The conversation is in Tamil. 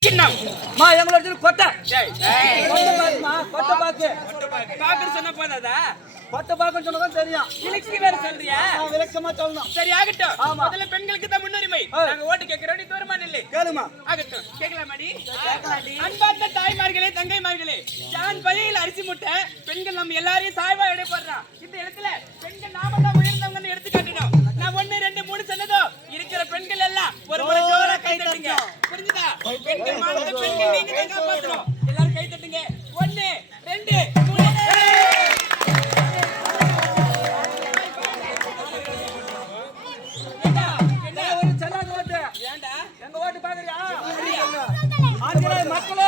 எங்களோட கொட்டை கொட்டை பாக்கு பாக்குன்னு சொன்ன போதாதா? கொட்டை பாக்குன்னு சொன்னதான் தெரியும். இலக்கிய வேற சொல்றியா? விளக்கமா சொல்லணும். சரி ஆகட்டும். முதல்ல பெண்களுக்கு தான் முன்னுரிமை. நாங்க ஓட்டு கேக்குறோம், நீ தூரமா நில்லு. கேளுமா. ஆகட்டும். கேட்கலாமாடி? அன்பார்ந்த தாய்மார்களே, தங்கைமார்களே, ஜான் பலியில் அரிசி முட்டை பெண்கள் நம்ம எல்லாரையும் தாய்வா எடைப்படுறான். இந்த இடத்துல பெண்கள் நாம தான் உயர்ந்தவங்கன்னு எடுத்து காட்டினோம். நான் 1 2 3 சொன்னதோ இருக்கிற பெண்கள் எல்லாம் ஒரு முறை ஜோரா கை தட்டுங்க. புரிஞ்சுதா? பெண்கள் மானத்தை பெண்கள் நீங்க தான் காப்பாத்தணும். எல்லாரும் கை தட்டுங்க. 1 2 3 ஒரு செல்லாத ஓட்டு. ஏண்டா எங்க ஓட்டு பாக்குறியா? மக்கள்